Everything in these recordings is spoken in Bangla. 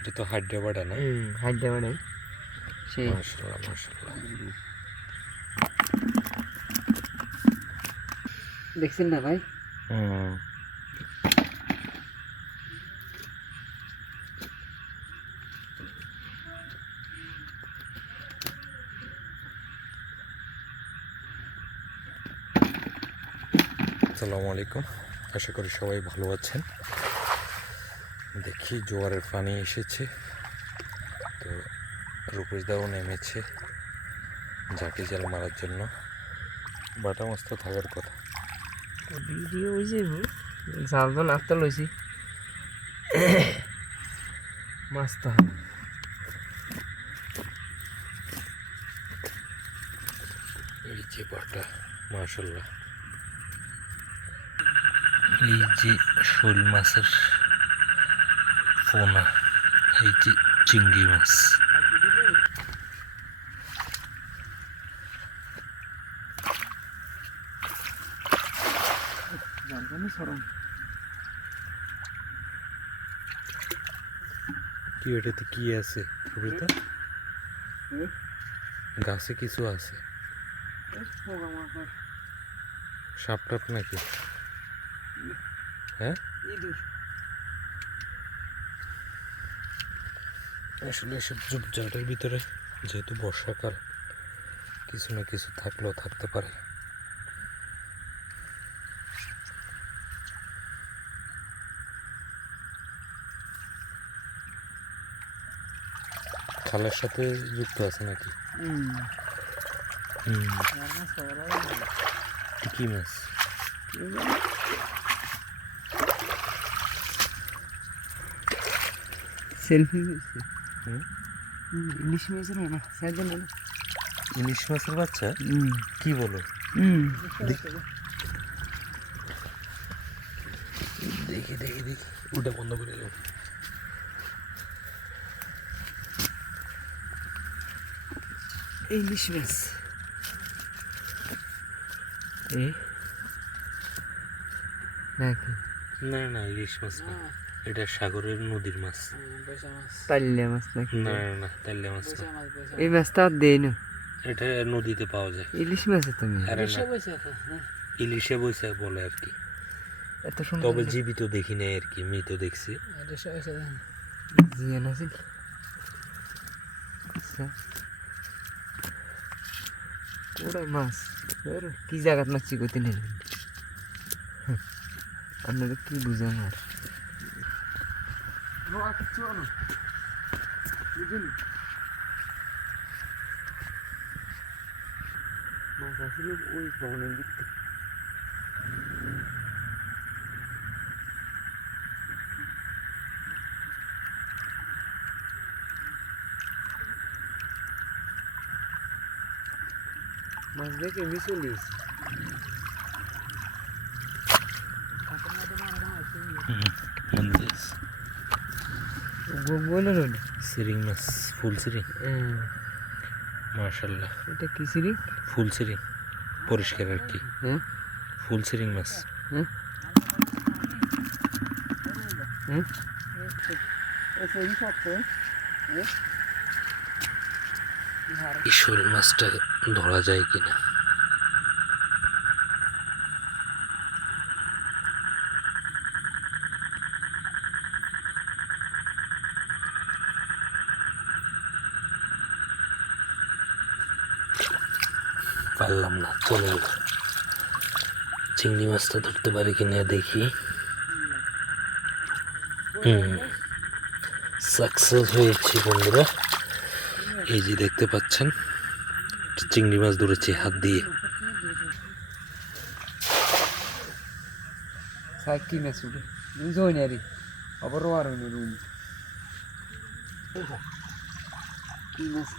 এটা তো হাড্ডা বাড়া না? হুম হাড্ডা সেই। মাশাল্লাহ মাশাল্লাহ দেখছেন না ভাই? হুম। আসসালামু আলাইকুম। আশা করি সবাই ভালো আছেন। দেখি জোয়ারের পানি এসেছে। তো রূপেশ দাও নেমেছে ঝাঁকি জাল মারার জন্য। বাটা মাছ তো থাকার কথা। ভিডিও ওই যে জাল তো নাচতে লইছি। মাছ তো এই যে বাটা মাশাল্লাহ এই যে শোল মাছের পোনা এই যে চিংড়ি মাছ জানতাম সরম কি এটাতে কি আছে সুবিধা গাছে কিছু আছে সাপ টাপ নাকি হ্যাঁ আসলে এসব ঝোপঝাড়ের ভিতরে যেহেতু বর্ষাকাল কিছু না কিছু থাকলেও থাকতে পারে। খালের সাথে যুক্ত আছে নাকি? কি মাছ? সেলফি? ইলিশ মাছের হয় না ইলিশ মাছের বাচ্চা? কি বলো? দেখি দেখি দেখি দেখি। ওটা বন্ধ করে দাও ইলিশ মাছ। এ না না ইলিশ মাছ না। এটা সাগরের নদীর মাছ। পাল্লা মাছ নাকি? না না না মাছ না। এই মাছটা আর দেই না। এটা নদীতে পাওয়া যায়। ইলিশ মাছ তুমি। ইলিশে বৈশা বলে আর কি। এত সুন্দর তবে জীবিত দেখি নাই আর কি মৃত দেখছি। জিয়ান আছে আচ্ছা। ওরাই মাছ কি জায়গাত মাছি গতি নেই আপনাদের কি বুঝাম আর মাছ আসলে ওই ভবনের দিক থেকে মাছ দেখে মিশলিস বলে রইল। সিরিং মাছ ফুল সিরিং? মার্শাল্লাহ এটা কি সিরি? ফুল সিরিং পরিষ্কার আর কি। হ্যাঁ ফুল সিরিং মাছ হ্যাঁ এই শোল মাছটা ধরা যায় কিনা? পারলাম না চলে গেল। চিংড়ি মাছটা ধরতে পারি কিনা দেখি। হুম সাকসেস হয়েছি বন্ধুরা। এই যে দেখতে পাচ্ছেন চিংড়ি মাছ ধরেছি হাত দিয়ে। সাইকি না সুড়ে না রে আবার আর রুম কি মাছ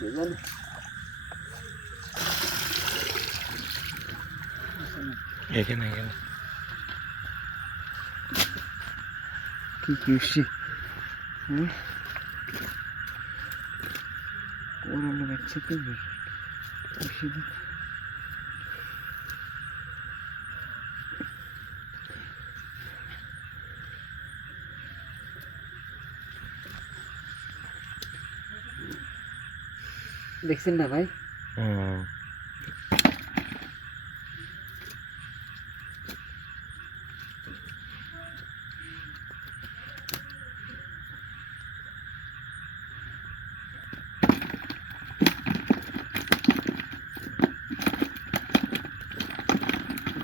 এখানে এখানে। কি কিউসি ওরালো বাচ্চা কি কিউসি দেখছেন না ভাই? হুম।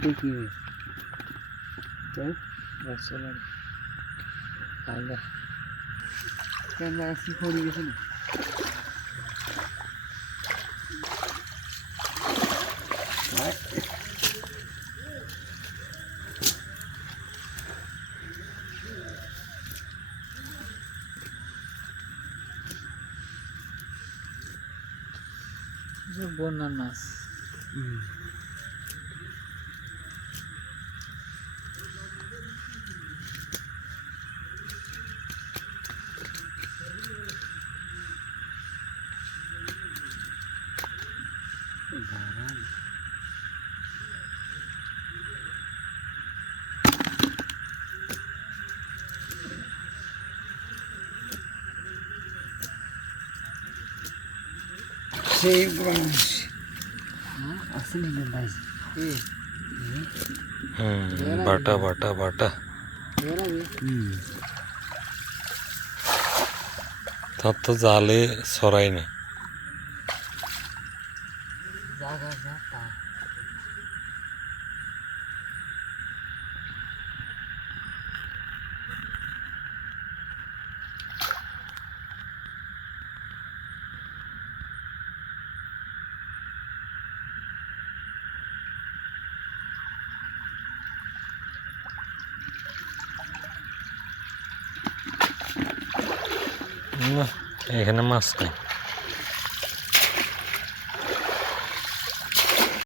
দেখি চলেন আল্লাহ কেন গেছে না? বন্যার মাছ। হুম। সেই বাটা বাটা বাটা। তার তো জালে যাতা না। এখানে মাছ নাই।